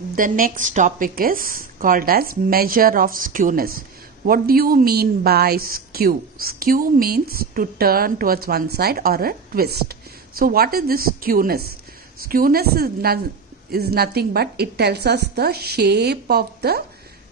The next topic is called as measure of skewness. What do you mean by skew? Skew means to turn towards one side or a twist. So what is this skewness? Skewness is nothing but it tells us the shape of the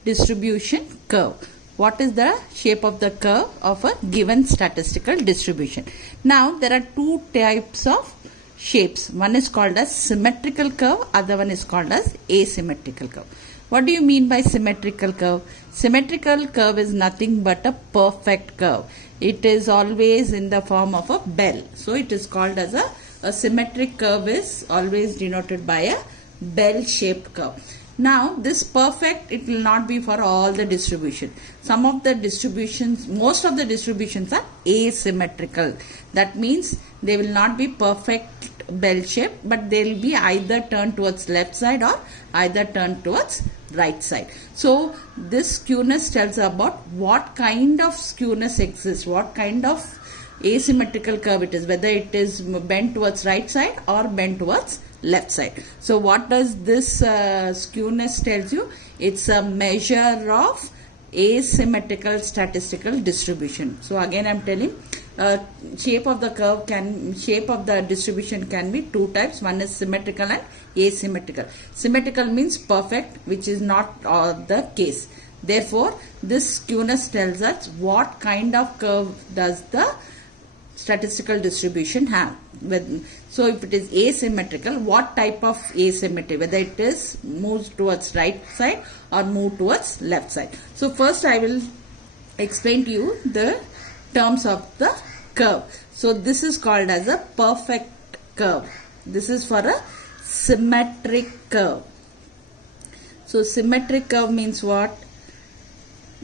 distribution curve. What is the shape of the curve of a given statistical distribution? Now there are two types of shapes. One is called as symmetrical curve, other one is called as asymmetrical curve. What do you mean by symmetrical curve? Symmetrical curve is nothing but a perfect curve. It is always in the form of a bell. So it is called as a symmetric curve is always denoted by a bell shaped curve. Now this perfect, it will not be for all the distribution. Some of the distributions, most of the distributions are asymmetrical. That means they will not be perfect bell shape, but they will be either turned towards left side or either turned towards right side. So this skewness tells about what kind of skewness exists, what kind of asymmetrical curve it is, whether it is bent towards right side or bent towards left side. So what does this skewness tells you? It's a measure of asymmetrical statistical distribution. So again I'm telling shape of the distribution can be two types. One is symmetrical and asymmetrical. Symmetrical means perfect, which is not the case. Therefore this skewness tells us what kind of curve does the statistical distribution have. So if it is asymmetrical, what type of asymmetry, whether it is moves towards right side or move towards left side. So first I will explain to you the terms of the curve. So this is called as a perfect curve. This is for a symmetric curve. So symmetric curve means what?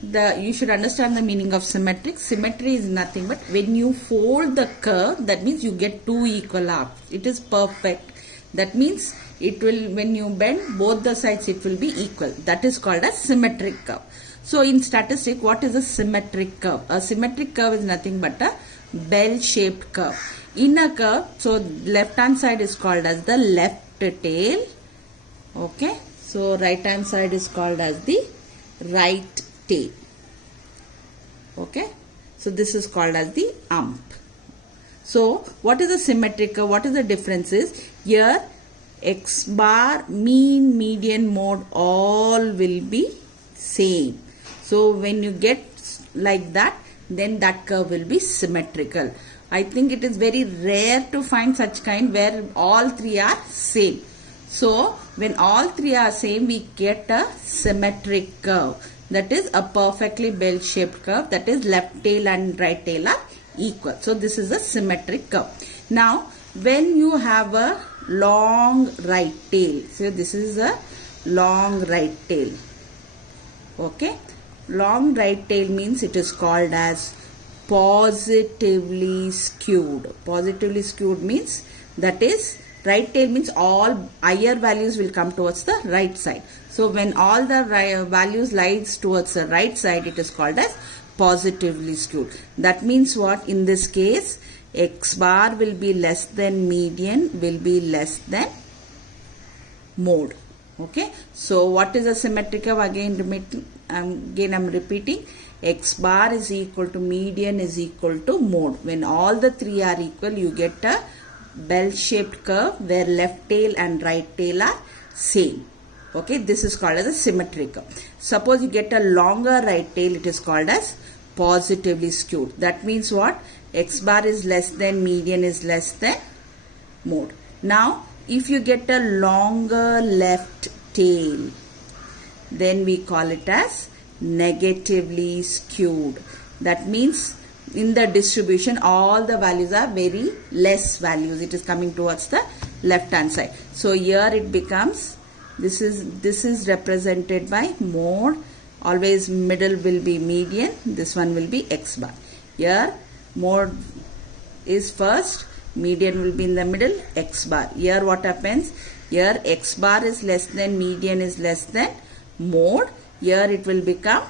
You should understand the meaning of symmetric. Symmetry is nothing but when you fold the curve, that means you get two equal halves. It is perfect. That means it will, when you bend both the sides, it will be equal. That is called a symmetric curve. So in statistics, what is a symmetric curve? A symmetric curve is nothing but a bell-shaped curve. In a curve, so left hand side is called as the left tail. Okay. So right hand side is called as the right tail. Okay. So this is called as the ump. So what is a symmetric curve? What is the difference is here x bar, mean, median, mode all will be same. So when you get like that, then that curve will be symmetrical. I think it is very rare to find such kind where all three are same. So when all three are same, we get a symmetric curve. That is a perfectly bell-shaped curve. That is left tail and right tail are equal. So this is a symmetric curve. Now when you have a long right tail, so this is a long right tail. Okay. Long right tail means it is called as positively skewed. Positively skewed means that is right tail means all higher values will come towards the right side. So when all the values lies towards the right side, it is called as positively skewed. That means what? In this case, x bar will be less than median, will be less than mode. Okay. So what is a symmetric curve? Again I'm repeating. X bar is equal to median is equal to mode. When all the three are equal, you get a bell-shaped curve where left tail and right tail are same. Okay, this is called as a symmetric curve. Suppose you get a longer right tail, it is called as positively skewed. That means what? X bar is less than median is less than mode. Now, if you get a longer left tail, then we call it as negatively skewed. That means in the distribution, all the values are very less values. It is coming towards the left hand side. So here it becomes, this is represented by mode. Always middle will be median. This one will be x bar. Here mode is first, median will be in the middle, x bar. Here what happens? Here x bar is less than median is less than mode. Here it will become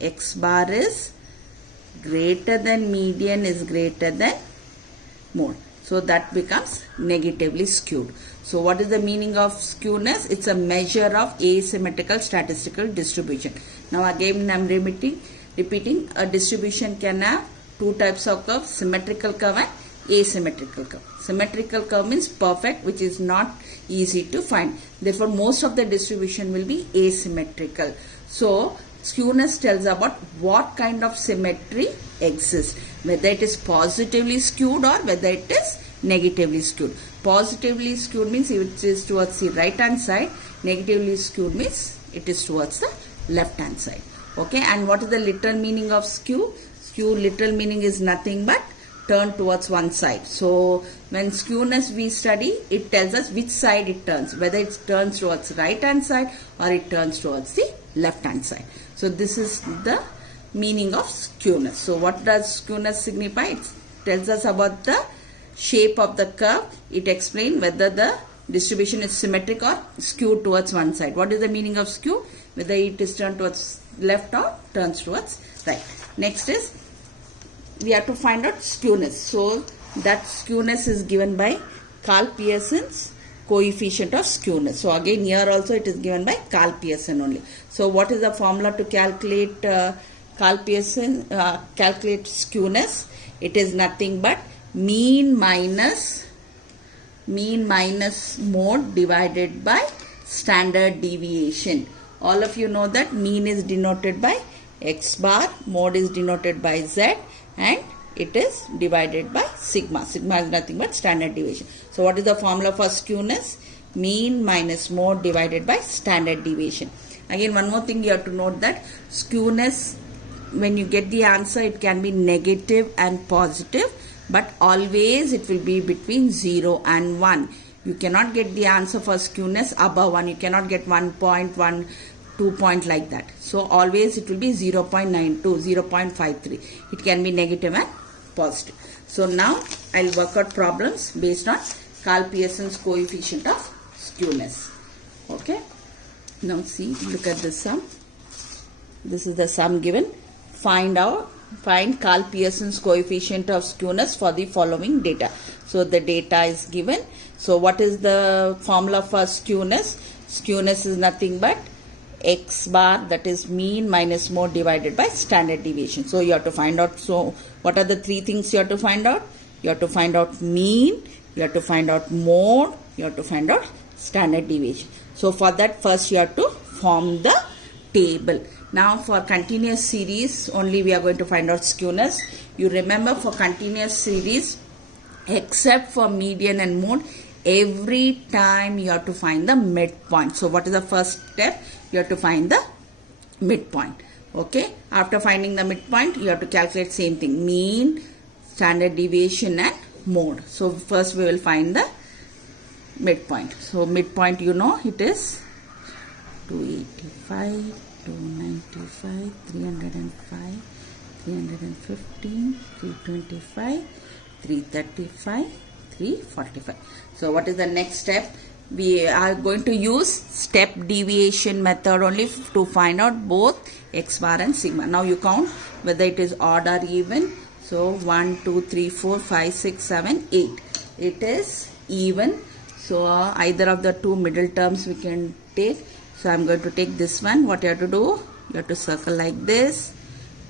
x bar is greater than median is greater than mode. So that becomes negatively skewed. So what is the meaning of skewness? It's a measure of asymmetrical statistical distribution. Now again I'm repeating, a distribution can have two types of curves, symmetrical curve and asymmetrical curve. Symmetrical curve means perfect, which is not easy to find. Therefore most of the distribution will be asymmetrical. So skewness tells about what kind of symmetry exists, whether it is positively skewed or whether it is negatively skewed. Positively skewed means it is towards the right hand side. Negatively skewed means it is towards the left hand side. Okay, and what is the literal meaning of skew? Skew literal meaning is nothing but turn towards one side. So when skewness we study, it tells us which side it turns, whether it turns towards right hand side or it turns towards the left hand side. So this is the meaning of skewness. So what does skewness signify? It tells us about the shape of the curve. It explains whether the distribution is symmetric or skewed towards one side. What is the meaning of skew? Whether it is turned towards left or turns towards right. Next is we have to find out skewness. So that skewness is given by Karl Pearson's coefficient of skewness. So again here also it is given by Karl Pearson only. So what is the formula to calculate Karl Pearson calculate skewness? It is nothing but mean minus mode divided by standard deviation. All of you know that mean is denoted by x bar, mode is denoted by z, and it is divided by sigma. Sigma is nothing but standard deviation. So what is the formula for skewness? Mean minus mode divided by standard deviation. Again one more thing you have to note, that skewness, when you get the answer, it can be negative and positive, but always it will be between 0 and 1. You cannot get the answer for skewness above 1. You cannot get 1.1, 2 point like that. So always it will be 0.92, 0.53. It can be negative and positive. So now I will work out problems based on Karl Pearson's coefficient of skewness. Okay. Now see, look at this sum. This is the sum given. Find Karl Pearson's coefficient of skewness for the following data. So the data is given. So what is the formula for skewness? Skewness is nothing but x bar, that is mean minus mode divided by standard deviation. So you have to find out. So what are the three things you have to find out? You have to find out mean, you have to find out mode, you have to find out standard deviation. So for that, first you have to form the table. Now for continuous series only we are going to find out skewness. You remember, for continuous series, except for median and mode, every time you have to find the midpoint. So what is the first step? You have to find the midpoint. Okay. After finding the midpoint, you have to calculate same thing, mean, standard deviation and mode. So first we will find the midpoint. So midpoint, you know, it is 285, 295, 305, 315, 325, 335, 345. So what is the next step? We are going to use step deviation method only to find out both x bar and sigma. Now you count whether it is odd or even. So 1, 2, 3, 4, 5, 6, 7, 8. It is even. So either of the two middle terms we can take. So I am going to take this one. What you have to do? You have to circle like this.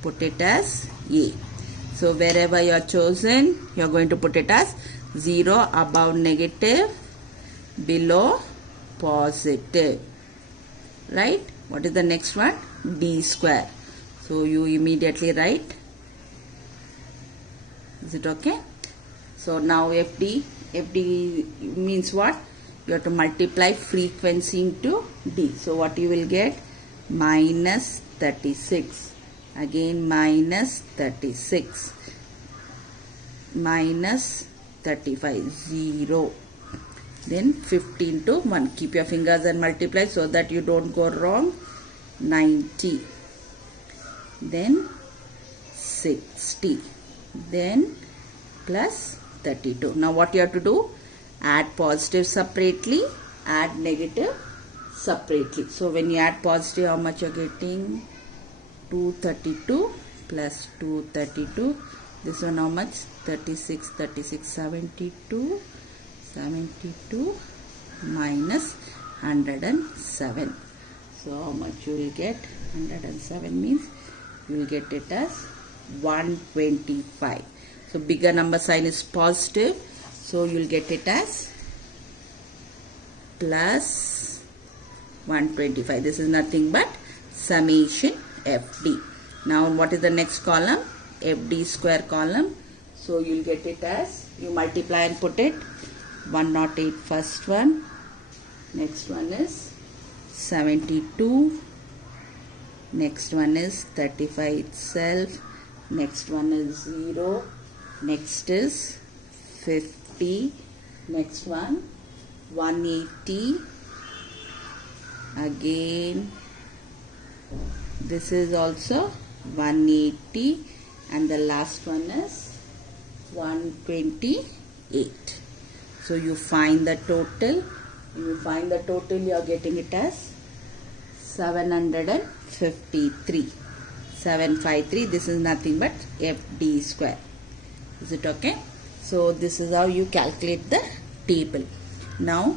Put it as A. So wherever you are chosen, you are going to put it as 0, above negative, below positive. Right? What is the next one? D square. So you immediately write. Is it okay? So now FD. FD means what? You have to multiply frequency into D. So what you will get? Minus 36. Again minus 36. Minus 35. 0. Then 15 to 1. Keep your fingers and multiply so that you don't go wrong. 90. Then 60. Then plus 32. Now what you have to do? Add positive separately, add negative separately. So when you add positive, how much you are getting? 232 plus 232. This one how much? 36, 36, 72, 72, minus 107. So how much you will get? 107 means you will get it as 125. So bigger number sign is positive, so you will get it as plus 125. This is nothing but summation FD. Now what is the next column? FD square column. So you will get it as, you multiply and put it, 108 first one, next one is 72, next one is 35 itself, next one is 0, next is 50, next one 180, again this is also 180, and the last one is 128. So you find the total. When you find the total, you are getting it as 753. 753. This is nothing but FD square. Is it okay? So this is how you calculate the table. Now,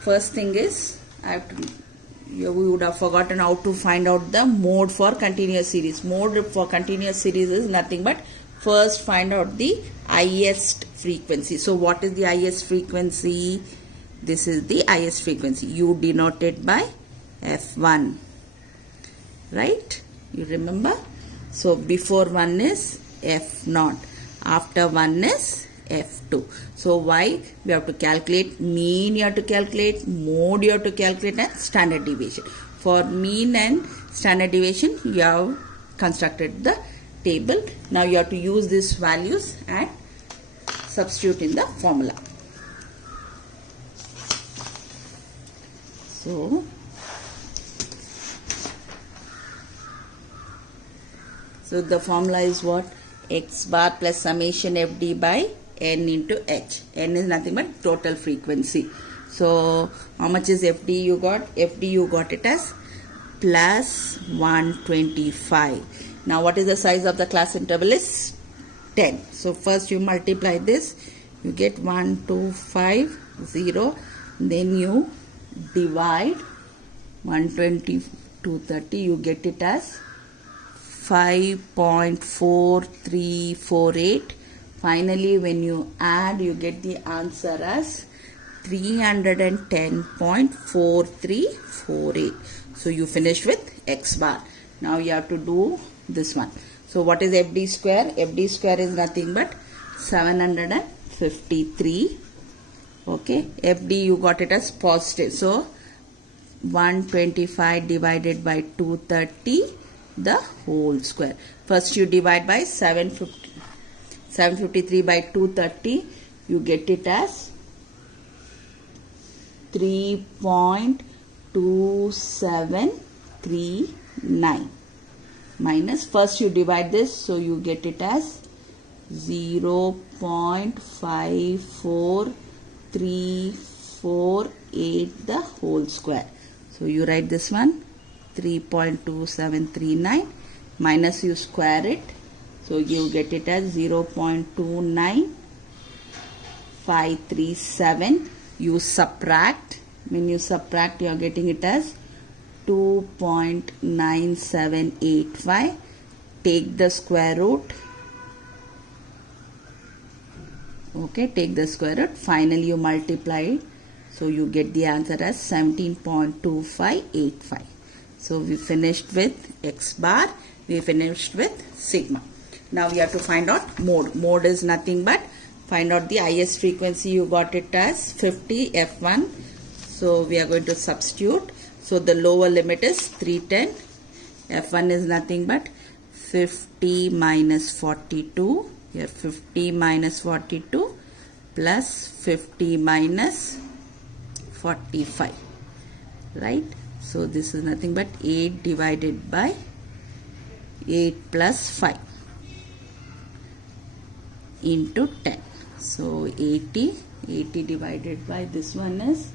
first thing is, we would have forgotten how to find out the mode for continuous series. Mode for continuous series is nothing but first find out the highest frequency. So what is the highest frequency? This is the highest frequency. You denote it by F1. Right? You remember? So before 1 is F0. After 1 is F2. So why? We have to calculate mean, you have to calculate mode, you have to calculate, and standard deviation. For mean and standard deviation, you have constructed the table. Now you have to use these values and substitute in the formula. So the formula is what? X bar plus summation FD by N into H. N is nothing but total frequency. So how much is FD you got? FD you got it as plus 125. Now what is the size of the class interval is 10. So first you multiply this, you get 1250, then you divide 120 to 30, you get it as 5.4348. Finally when you add, you get the answer as 310.4348. So you finish with X bar. Now you have to do this one. So what is FD square? FD square is nothing but 753. Okay, FD you got it as positive. So 125 divided by 230, the whole square. First you divide by 753 by 230, you get it as 3.2739 minus, first you divide this, so you get it as 0.54348 the whole square. So you write this one, 3.2739 minus, you square it, so you get it as 0.29537. You subtract, when you subtract, you are getting it as 2.9785. Take the square root. Okay, take the square root. Finally you multiply it, so you get the answer as 17.2585. So we finished with X bar, we finished with sigma. Now we have to find out mode. Mode is nothing but find out the highest frequency. You got it as 50 F1. So we are going to substitute. So the lower limit is 310. F1 is nothing but 50 minus 42. Here 50 minus 42 plus 50 minus 45. Right? So this is nothing but 8 divided by 8 plus 5 into 10. So 80 divided by this one is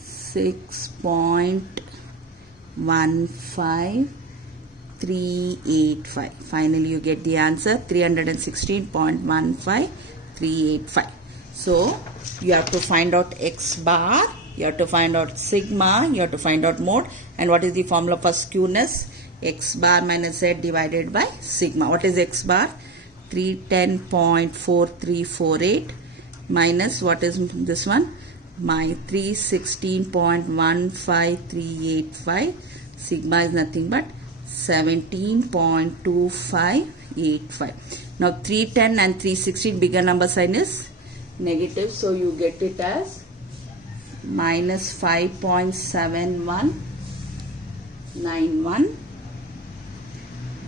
6.15385. Finally you get the answer 316.15385. So you have to find out x bar, you have to find out sigma, you have to find out mode. And what is the formula for skewness? X bar minus z divided by sigma. What is x bar? 310.4348 minus what is this one? My 316.15385. Sigma is nothing but 17.2585. Now 310 and 316 bigger number sign is negative, so you get it as minus 5.7191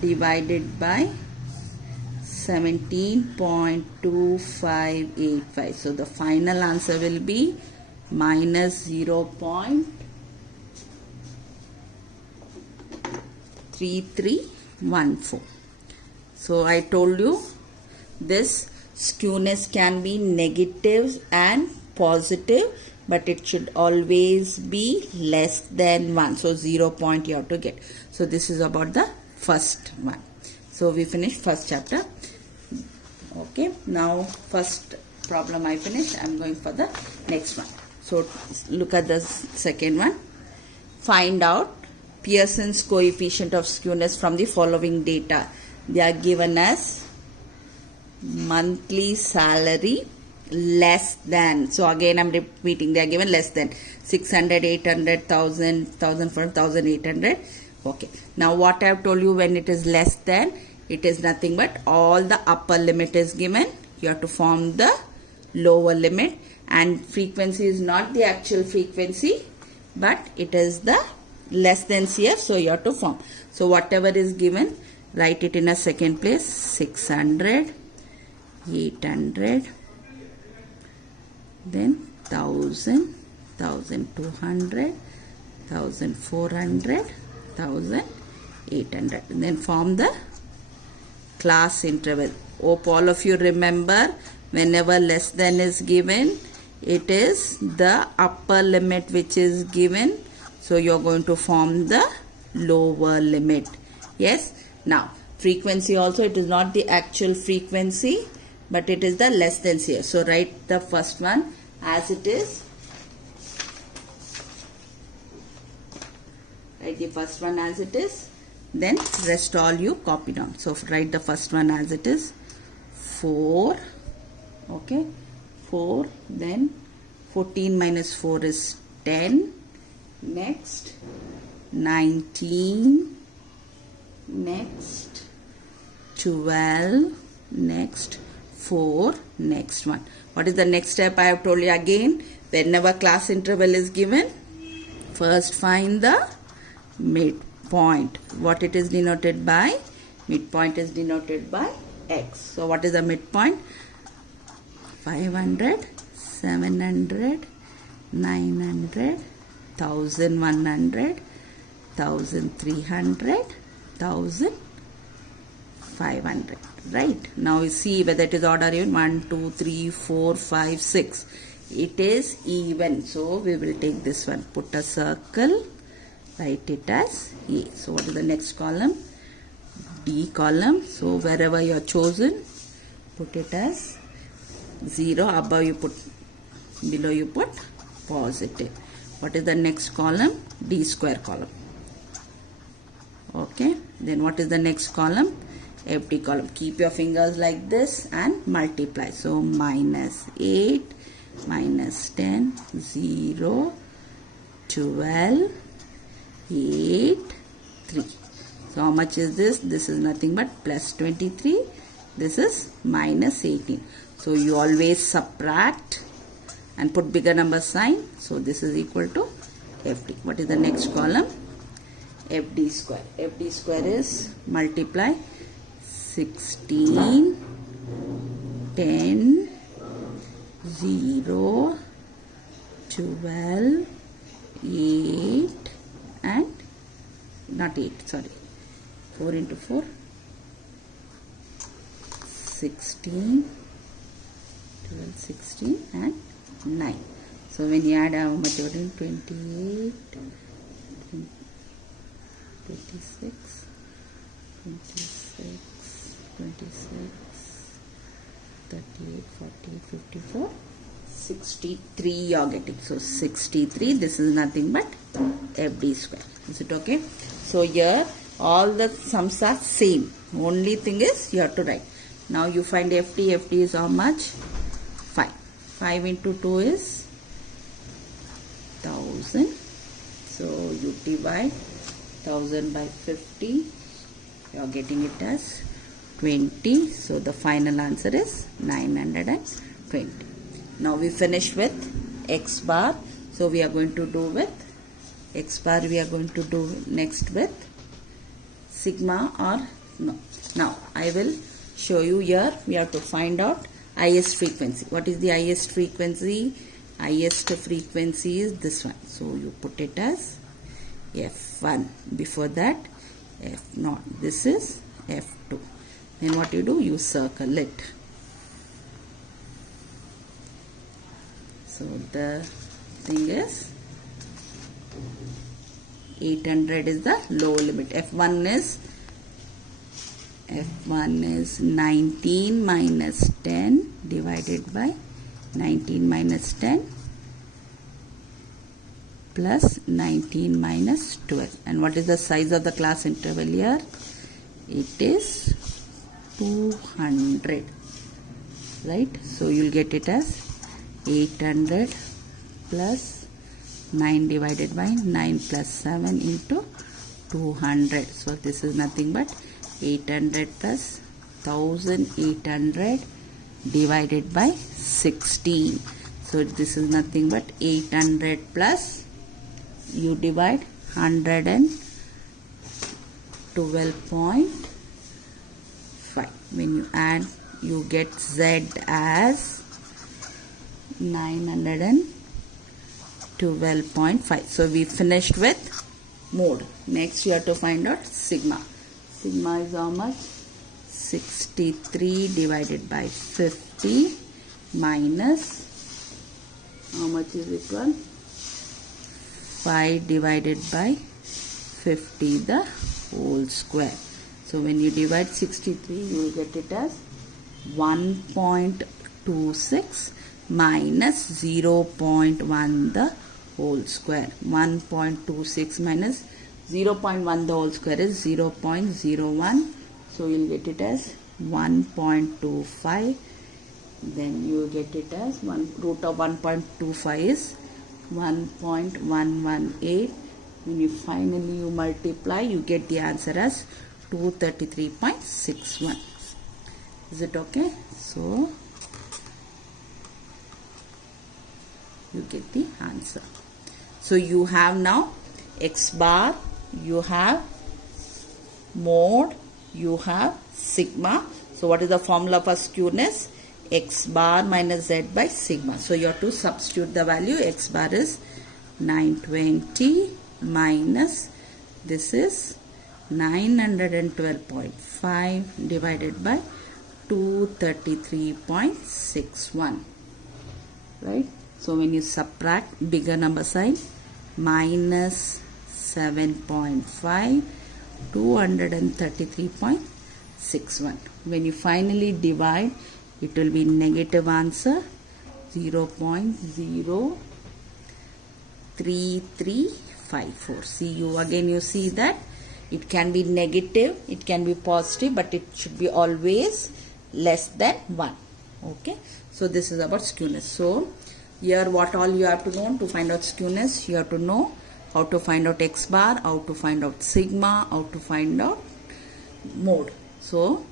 divided by 17.2585. So the final answer will be minus 0.3314. So I told you this skewness can be negative and positive, but it should always be less than 1. So 0 point you have to get. So this is about the first one. So we finished first chapter. Okay, now first problem I finished. I'm going for the next one. So look at the second one. Find out Pearson's coefficient of skewness from the following data. They are given as monthly salary less than. So again I'm repeating, they are given less than 600, 800, 1000, 1400, 1800. Okay. Now what I have told you, when it is less than, it is nothing but all the upper limit is given. You have to form the lower limit, and frequency is not the actual frequency, but it is the less than CF. So you have to form. So whatever is given, write it in a second place. 600, 800, then 1000, 1200, 1400, 1800. And then form the class interval. Hope all of you remember, whenever less than is given, it is the upper limit which is given. So you are going to form the lower limit. Yes. Now frequency also, it is not the actual frequency, but it is the less than CF. So write the first one as it is. Write the first one as it is. Then rest all you copy down. So write the first one as it is. 4. Okay. 4. Then 14 minus 4 is 10. Next 19. Next 12. Next 4. Next one. What is the next step? I have told you again. Whenever class interval is given, first find the midpoint. What it is denoted by? Midpoint is denoted by X. So what is the midpoint? 500, 700, 900, 1100, 1300, 1500. Right. Now you see whether it is odd or even. 1, 2, 3, 4, 5, 6. It is even. So we will take this one. Put a circle. Write it as A. So what is the next column? D column. So wherever you are chosen, put it as 0. Above you put, below you put positive. What is the next column? D square column. Okay. Then what is the next column? FD column. Keep your fingers like this and multiply. So minus 8, minus 10, 0, 12, 8, 3. So how much is this? This is nothing but plus 23. This is minus 18. So you always subtract and put bigger number sign. So this is equal to FD. What is the next column? FD square. FD square is multiply 16, 10, 0, 12, 8 and not 8, sorry, 4 into 4, 16, 12, 16 and 9. So when you add how much you are doing? 28, 26, 26, 26, 38, 40, 54, 63 you are getting. So 63, this is nothing but FD square. Is it okay? So here all the sums are same. Only thing is you have to write. Now you find FD. FD is how much? 5. 5 into 2 is 1000. So you divide 1000 by 50. You are getting it as 20. So the final answer is 920. Now we finish with X bar. So we are going to do with X bar. We are going to do next with sigma or no. Now I will show you here. We have to find out highest frequency. What is the highest frequency? Highest frequency is this one. So you put it as F1. Before that F0. This is F2. Then what you do? You circle it. So the thing is 800 is the lower limit. F1 is 19 minus 10 divided by 19 minus 10 plus 19 minus 12. And what is the size of the class interval here? It is 200. Right? So you'll get it as 800 plus 9 divided by 9 plus 7 into 200. So this is nothing but 800 plus 1800 divided by 16. So this is nothing but 800 plus, you divide 112.5. When you add, you get Z as 912.5. So we finished with mode. Next you have to find out sigma. Sigma is how much? 63 divided by 50 minus, how much is equal? 5 divided by 50 the whole square. So when you divide 63, you will get it as 1.26 minus 0.1 the whole square. 1.26 minus 0.1 the whole square is 0.01. So you will get it as 1.25. Then you get it as root of 1.25 is 1.118. When you finally multiply, you get the answer as 233.61. Is it okay? So you get the answer. So you have now X bar, you have mode, you have sigma. So what is the formula for skewness? X bar minus Z by sigma. So you have to substitute the value. X bar is 920 minus, this is 912.5 divided by 233.61. Right? So when you subtract, bigger number sign, minus 7.5, 233.61. When you finally divide, it will be negative answer 0.03354. See, you see that it can be negative, it can be positive, but it should be always less than 1. Okay, so this is about skewness. So here what all you have to know to find out skewness? You have to know how to find out X bar, how to find out sigma, how to find out mode. So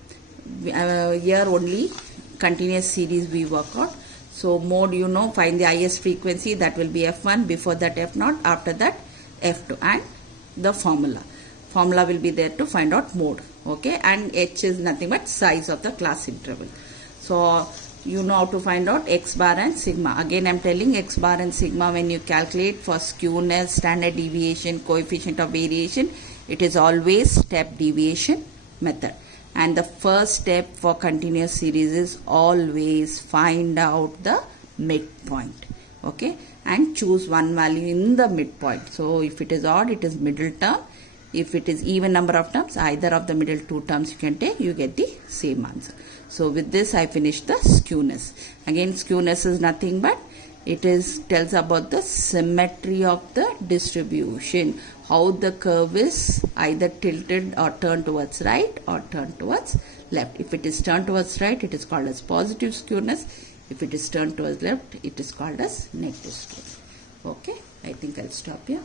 here only continuous series we work out. So mode, you know, find the highest frequency, that will be F1, before that F0, after that F2, and the formula will be there to find out mode. Okay, and H is nothing but size of the class interval. So you know how to find out X bar and sigma. Again I am telling, X bar and sigma, when you calculate for skewness, standard deviation, coefficient of variation, it is always step deviation method. And the first step for continuous series is always find out the midpoint. Okay, and choose one value in the midpoint. So if it is odd, it is middle term. If it is even number of terms, either of the middle two terms you can take, you get the same answer. So with this I finish the skewness. Again, skewness is nothing but It is tells about the symmetry of the distribution, how the curve is either tilted or turned towards right or turned towards left. If it is turned towards right, it is called as positive skewness. If it is turned towards left, it is called as negative skewness. Okay, I think I'll stop here.